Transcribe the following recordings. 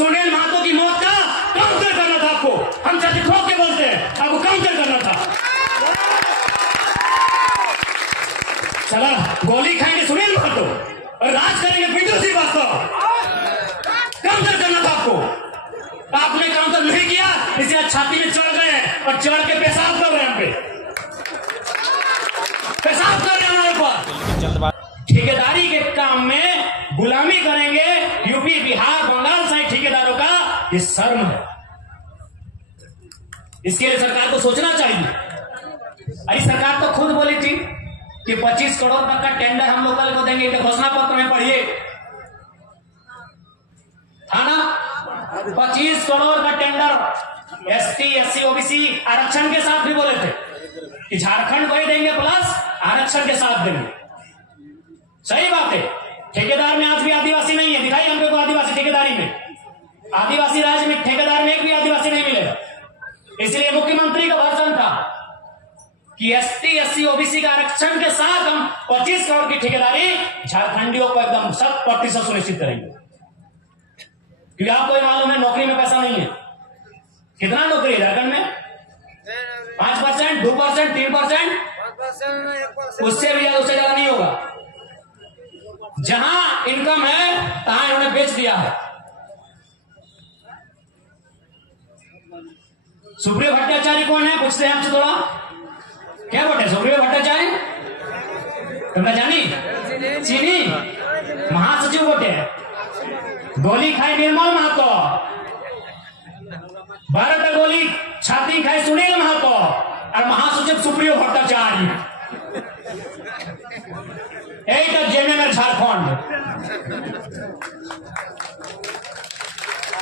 सुनील महतो की मौत का काउंटर करना था आपको। हम सच ठोक के बोलते हैं, आपको काउंटर करना था। चला गोली खाएंगे सुनील महतो और राज करेंगे पिंटू श्रीवास्तव। काउंटर करना था आपको, आपने काउंटर नहीं किया, इसलिए छाती में चढ़ गए और चढ़ के पेशाब कर रहे हैं, हम पे पेशाब कर रहे हैं हमारे ऊपर। ठेकेदारी के काम में गुलामी करेंगे यूपी, बिहार, बंगाल से ठेकेदारों का, ये शर्म है। इसके लिए सरकार को सोचना चाहिए। अरे सरकार तो खुद बोली थी कि 25 करोड़ तक का टेंडर हम लोकल को देंगे, घोषणा पत्र में पढ़िए, था ना 25 करोड़ का टेंडर एसटी, एससी, ओबीसी आरक्षण के साथ भी बोले थे कि झारखंड को ही देंगे प्लस आरक्षण के साथ देंगे। सही बात है। ठेकेदार में आज भी आदिवासी नहीं है, दिखाई हमको आदिवासी ठेकेदारी में, आदिवासी राज्य में ठेकेदार में एक भी आदिवासी नहीं मिलेगा। इसलिए मुख्यमंत्री का भाषण था कि एसटी, एससी, ओबीसी का आरक्षण के साथ हम 25 करोड़ की ठेकेदारी झारखंडियों को एकदम 100% सुनिश्चित करेंगे। क्योंकि आपको ये मालूम है नौकरी में पैसा नहीं है। कितना नौकरी है झारखंड में? 5%, 2%, 3%, उससे भी ज्यादा, उससे ज्यादा नहीं होगा। जहां इनकम है तहां इन्होंने बेच दिया है। सुप्रियो भट्टाचार्य कौन है, पूछते हैं आपसे थोड़ा, क्या बोलते हैं सुप्रियो भट्टाचार्य? तुमने जानी? चीनी महासचिव बोलते हैं। गोली खाई निर्मल महतो, 12 गोली छाती खाई सुनील महतो और महासचिव सुप्रियो भट्टाचार्य। एक जेएमएम झारखंड।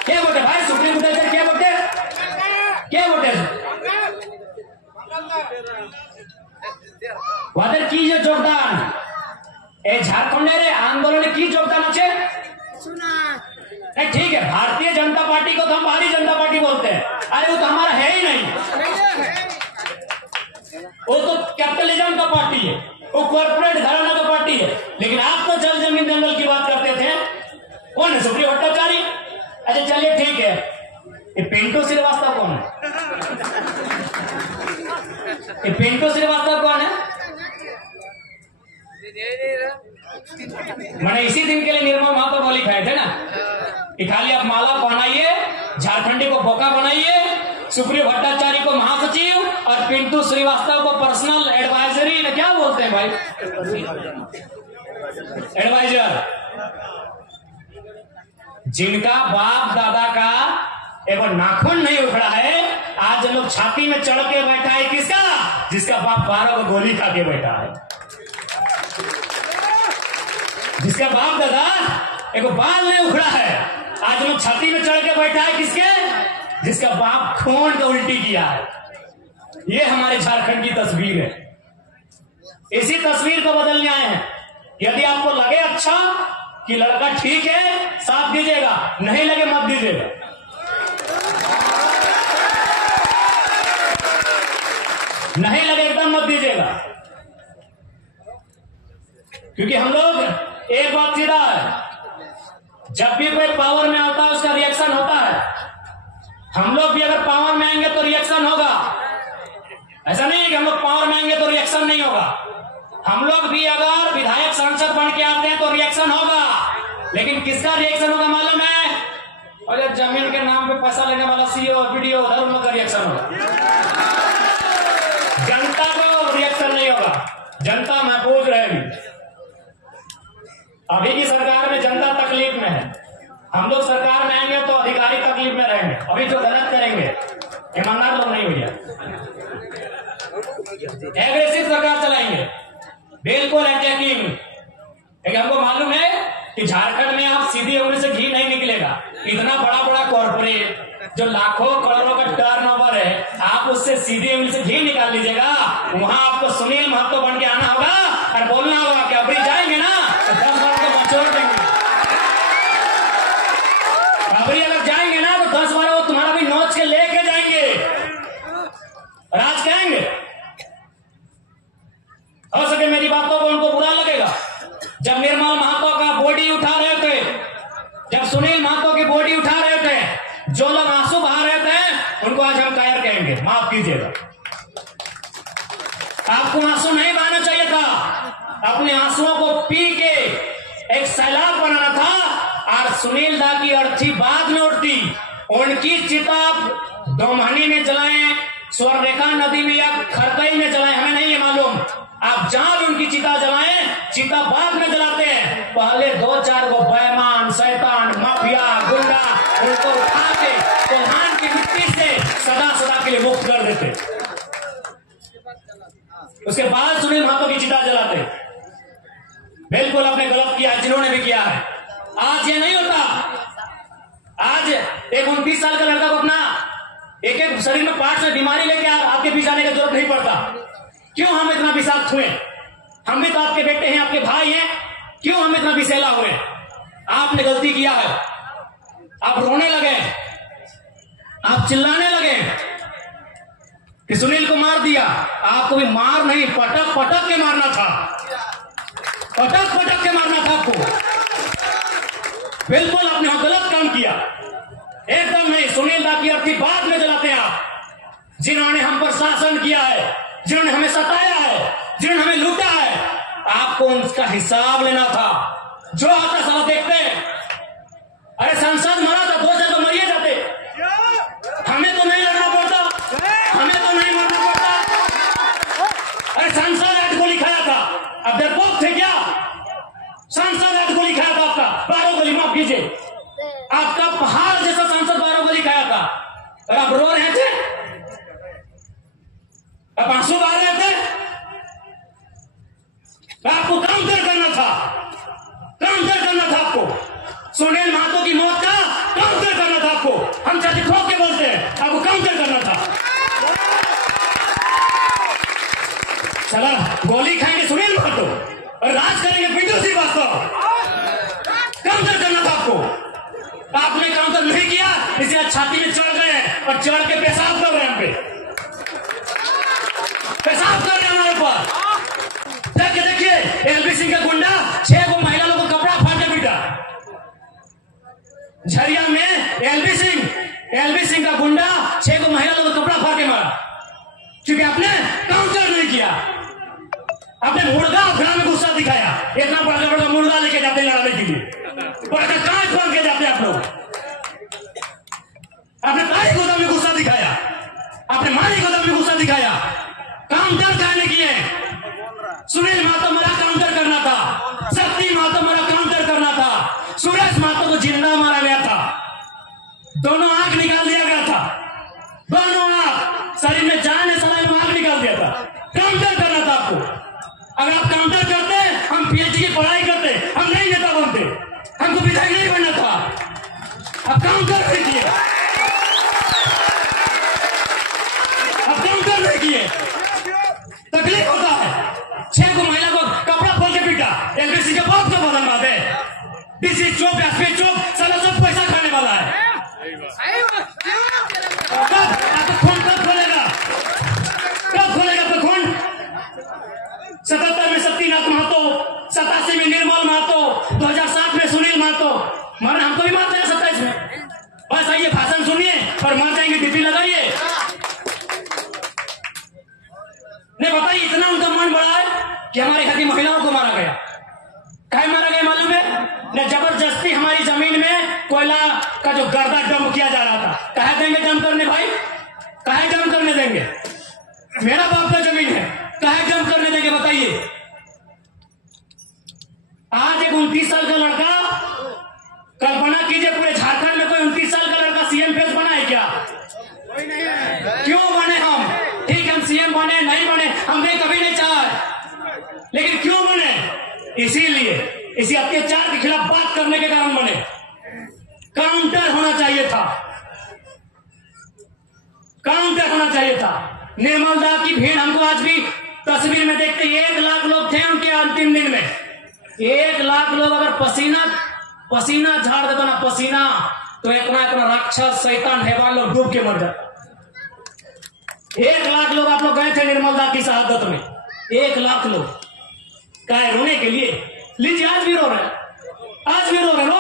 क्या बोलते भाई सुप्रीम भट्टाचार्य, क्या बोलते, क्या बोलते? वादर की जो योगदान ए झारखंड आंदोलन की योगदान अच्छे ठीक है। भारतीय जनता पार्टी को तो हम भारी जनता पार्टी बोलते हैं, अरे वो तो हमारा है ही नहीं, वो तो कैपिटलिज्म का पार्टी है, वो कॉर्पोरेट घराना का पार्टी है। लेकिन आप तो जल जमीन जंगल की बात करते थे। कौन है सुप्रियो भट्टाचार्य? अच्छा चलिए ठीक है, ये पिंटू श्रीवास्तव कौन है? ये पिंटू श्रीवास्तव कौन है? मैंने इसी दिन के लिए निर्मल महतो गोली खाए थे ना कि खाली आप माला पहनाइए, झारखंडी को बोका बनाइए, सुप्रियो भट्टाचार्य को महासचिव और पिंटू श्रीवास्तव को पर्सनल एडवाइजरी, ना क्या बोलते हैं भाई, एडवाइजर। जिनका बाप दादा का एगो नाखून नहीं उखड़ा है, आज लोग छाती में चढ़ के बैठा है किसका? जिसका बाप 12 गोली खा के बैठा है, जिसका बाप दादा एगो बाल नहीं उखड़ा है, आज लोग छाती में चढ़ के बैठा है किसके? जिसका बाप खून का उल्टी किया है। ये हमारे झारखंड की तस्वीर है। इसी तस्वीर को बदलने आए हैं। यदि आपको लगे अच्छा कि लड़का ठीक है, साथ दीजिएगा, नहीं लगे मत दीजिएगा। नहीं लगे एकदम मत दीजिएगा, क्योंकि हम लोग एक बात सीधा है, जब भी कोई पावर में आता है उसका रिएक्शन होता है। हम लोग भी अगर पावर में आएंगे तो रिएक्शन होगा। ऐसा नहीं है कि हम लोग पावर में आएंगे तो रिएक्शन नहीं होगा। हम लोग भी अगर विधायक सांसद बन के आते हैं तो रिएक्शन होगा। लेकिन किसका रिएक्शन होगा मालूम है? और जब जमीन के नाम पे पैसा लेने वाला सीओ वीडियो उधर उन लोग का रिएक्शन होगा। जनता को रिएक्शन नहीं होगा, जनता महफूज रहेगी। अभी की सरकार में जनता तकलीफ में है, हम लोग सरकार में आएंगे तो अधिकारी तकलीफ में रहेंगे। अभी जो गलत करेंगे ईमानदार लोग नहीं भैया, एग्रेसिव सरकार चलाएंगे, बिल्कुल अटैकिंग। लेकिन हमको मालूम है कि झारखंड में आप सीधी उंगली से घी नहीं निकलेगा। इतना बड़ा बड़ा कॉर्पोरेट जो लाखों करोड़ों का टर्नओवर है, आप उससे सीधी उंगली से घी निकाल लीजिएगा। वहां आपको सुनील महतो बन के आना होगा और बोलना होगा कि अभी जाएंगे ना तो 10 बार को मचोड़ देंगे। अभी अगर जाएंगे ना तो 10 बार वो तुम्हारा भी नोच के लेके जाएंगे और आज कहेंगे। हो सके मेरी बातों को उनको बुरा लगेगा। जब निर्मल महतो का बॉडी उठा रहे थे, जब सुनील महतो की बॉडी उठा रहे थे, कीजिएगा। आपको आंसू नहीं बहाना चाहिए था, अपने आंसुओं को पी के एक सैलाब बनाना था। और सुनील दा की अर्थी बाद में उठती, उनकी चिता दोमहनी में जलाएं, स्वर्णरेखा नदी में या खरकई में जलाएं, हमें नहीं है मालूम। आप जहां भी उनकी चिता जलाएं, चिता बाद में जलाते हैं। पहले 2-4 गो बैमान, शैतान, माफिया, गुंडा उनको उठा के कोल्हान की मिट्टी से सदा सदा के लिए मुक्त कर देते। उसके बाद सुनील महतो की चिता जलाते। बिल्कुल आपने गलत किया, जिन्होंने भी किया है। आज ये नहीं होता। आज एक 29 साल का लड़का को अपना एक शरीर में पार्ट में बीमारी लेके आपके पीछे आने की जरूरत नहीं पड़ता। क्यों हम इतना विषाक्त हुए? हम भी तो आपके बेटे हैं, आपके भाई हैं, क्यों हम इतना विषैला हुए? आपने गलती किया है, आप रोने लगे, आप चिल्लाने लगे कि सुनील को मार दिया। आपको भी मार नहीं, पटक पटक के मारना था, पटक पटक के मारना था आपको। बिल्कुल आपने गलत काम किया, एकदम नहीं। सुनील दा की अर्थी बाद में जलाते हैं आप, जिन्होंने हम पर शासन किया है, जिन्होंने हमें सताया है, जिन्होंने हमें लूटा है। आपको उनका हिसाब लेना था। जो आता साला देखते हैं, अरे सांसद मरा था, 2 साल तो मरिए जाते, हमें तो नहीं लड़ना पड़ता, हमें तो नहीं मरना पड़ता। अरे सांसद आज गोली खाया था, अब डरपोक थे क्या? सांसद आज गोली खाया था आपका, 12 गोली, माफ कीजिए, आपका पहाड़ जैसा सांसद 12 गोली खाया था। और आप रो रहे थे, अब आंसू बहा रहे थे। आपको काउंटर करना था, काउंटर करना था आपको। सुनील महतो की मौत का काउंटर करना था आपको। हम चाहे ठोक के बोलते हैं, आपको काउंटर करना था। चला गोली खाएंगे सुनील महतो और राज करेंगे पिंटू श्रीवास्तव। काउंटर करना था आपको, आपने काउंटर नहीं किया, इसलिए छाती में चढ़ गए और चढ़ के पेशाब कर रहे हैं हम पे, पेशाब कर रहे हैं हमारे ऊपर। देखिए एलबी सिंह का गुंडा 6 गो महिला लोगों को कपड़ा फाड़ के पीटा। झरिया में एलबी सिंह का गुंडा 6 गो महिला लोगों को कपड़ा फाड़ के मारा, क्योंकि आपने काउंटर नहीं किया। आपने मुर्गा अखड़ा में गुस्सा दिखाया। इतना बड़ा बड़ा मुर्गा लेके जाते हैं लड़ाने के लिए, बड़ा कांच बांध के जाते हैं आप लोग। आपने ताई गोदाम में गुस्सा दिखाया, आपने माली गोदाम में गुस्सा दिखाया। काउंटर करने किए। सुनील महतो मरा, काउंटर करना था। शक्ति महतो मरा, काउंटर करना था। सूरज महतो को जिंदा मारा गया था, दोनों आंख निकाल दिया गया था, दोनों आंख, शरीर में जान है, समय में आंख निकाल दिया था। काउंटर करना था आपको। अगर आप काउंटर करते, हम पीएचडी की पढ़ाई करते, हम नहीं नेता बनते, हमको विधायक नहीं बनना था। अब काउंटर नहीं किए, अब काउंटर नहीं किए, तकलीफ होता है। 6 को महिला को कपड़ा खोल के पीटा, एलबीसी के बाप का बदल बात है। डीसी चौक, एसपी चौक, साला सब पैसा खाने वाला है। आपका खून कब खोलेगा? कब खोलेगा आपका खून? 77 में शक्तिनाथ महतो, 87 में निर्मल महतो, 2007 में सुनील महतो। मरना हमको भी मारते हैं 27 में। बस आइए, भाषण सुनिए और मर जाएंगे, ड्यूटी लगाइए। नहीं बताइए, इतना उनका मन बड़ा है कि हमारी खाती महिलाओं को मारा गया। कहे मारा गया मालूम है? न जबरदस्ती हमारी जमीन में कोयला का जो गर्दा डंप किया जा रहा था। कहे देंगे जम करने भाई? कहे जम करने देंगे? मेरा बाप का जमीन है, कहे जम करने देंगे? बताइए। आज एक 29 साल का लड़का, कल्पना कीजिए पूरे झारखंड में कोई 29 साल का लड़का सीएम फेस बना है क्या? क्यों बने हम? ठीक है, हम सीएम बने, नहीं बने, हमने कभी नहीं चाहा, लेकिन क्यों बने? इसीलिए इसी अत्याचार के खिलाफ बात करने के कारण बने। काउंटर होना चाहिए था, काउंटर होना चाहिए था। निर्मल दा की भीड़ हमको आज भी तस्वीर में देखते, 1 लाख लोग थे उनके अंतिम दिन में। 1 लाख लोग अगर पसीना झाड़ देता ना, पसीना, तो इतना राक्षस, शैतान, हैवान लोग डूब के मर जाता। 1 लाख लोग आप लोग गए थे निर्मल दा की शहादत में, 1 लाख लोग। काय रोने के लिए? लीजिए, आज भी रो रहे हैं, आज भी रो रहे हैं,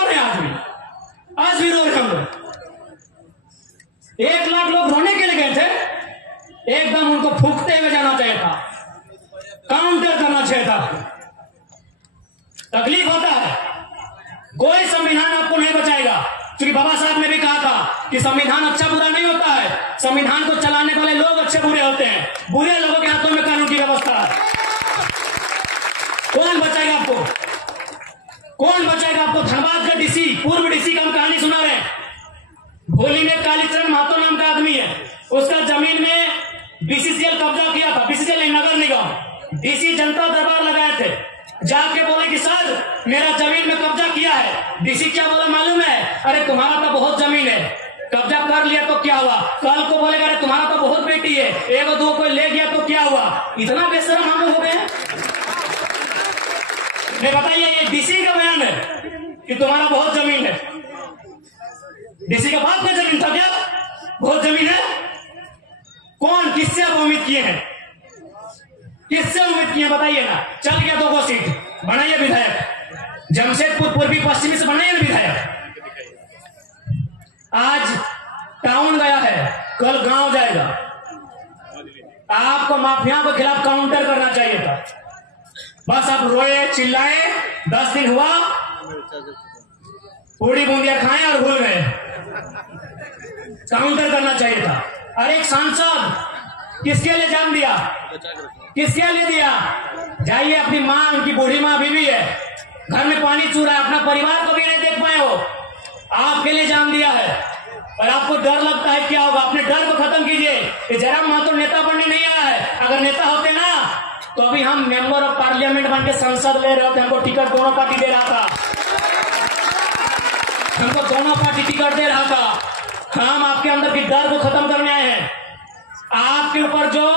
आज भी रो रहे हम लोग। 1 लाख लोग रोने के लिए गए थे, एकदम उनको फूंकते हुए जाना चाहिए था, काउंटर करना चाहिए था। तकलीफ होता है, कोई संविधान आपको नहीं बचाएगा, क्योंकि बाबा साहब ने भी कहा था कि संविधान अच्छा बुरा नहीं होता है, संविधान को चलाने वाले लोग अच्छे बुरे होते हैं, बुरे लोगों के हाथों में कानून की व्यवस्था है। कौन बचाएगा आपको? कौन बचाएगा आपको? धनबाद का डीसी, पूर्व डीसी का हम कहानी सुना रहे हैं। भोली में कालीचरण महतो नाम का आदमी है, उसका जमीन में बीसीसीएल कब्जा किया था, बीसीसीएल नगर निगम। डीसी जनता दरबार लगाए थे, जाके बोले कि सर मेरा जमीन में कब्जा किया है। डीसी क्या बोला मालूम है? अरे तुम्हारा तो बहुत जमीन है, कब्जा कर लिया तो क्या हुआ? कल को बोलेगा अरे तुम्हारा तो बहुत बेटी है, एक दो कोई ले गया तो क्या हुआ? इतना बेशरम हम लोग हो गए हैं। नहीं बताइए, ये डीसी का बयान है कि तुम्हारा बहुत जमीन है। डीसी का बाप का जमीन था क्या? बहुत जमीन है? कौन, किससे आप उम्मीद किए हैं? किससे उम्मीद किए बताइए ना? चल गया 2 सीट, बनाइए विधायक। जमशेदपुर पूर्वी पश्चिमी से बनाइए विधायक। आज टाउन गया है, कल गांव जाएगा। आपको माफिया के खिलाफ काउंटर करना चाहिए था। बस आप रोए चिल्लाए, 10 दिन हुआ, पूरी बूंदिया खाएं और भूल गए। काउंटर करना चाहिए था। और एक सांसद किसके लिए जान दिया? किसके लिए दिया? जाइए, अपनी मां, उनकी बूढ़ी मां अभी भी है, घर में पानी चू रहा है, अपना परिवार को भी नहीं देख पाए हो, आपके लिए जान दिया है। और आपको डर लगता है क्या होगा? अपने डर को खत्म कीजिए। जरा महतो नेता बनने नहीं आया है, अगर नेता होते ना तो अभी हम मेंबर ऑफ पार्लियामेंट बन के संसद ले रहे होते। हमको टिकट दोनों पार्टी दे रहा था, हमको दोनों पार्टी टिकट दे रहा था। हम आपके अंदर की डर को खत्म करने आए हैं। आपके ऊपर जो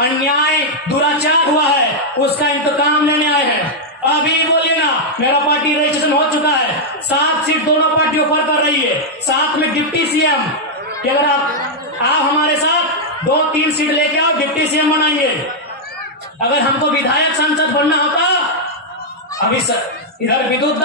अन्याय दुराचार हुआ है उसका इंतकाम लेने आए हैं। अभी बोलिए ना, मेरा पार्टी रजिस्ट्रेशन हो चुका है, 7 सीट दोनों पार्टियों पर कर रही है, साथ में डिप्टी सीएम कि अगर आप हमारे साथ 2-3 सीट लेके आओ, डिप्टी सीएम बनाएंगे। अगर हमको विधायक सांसद बनना होता, अभी इधर विद्युत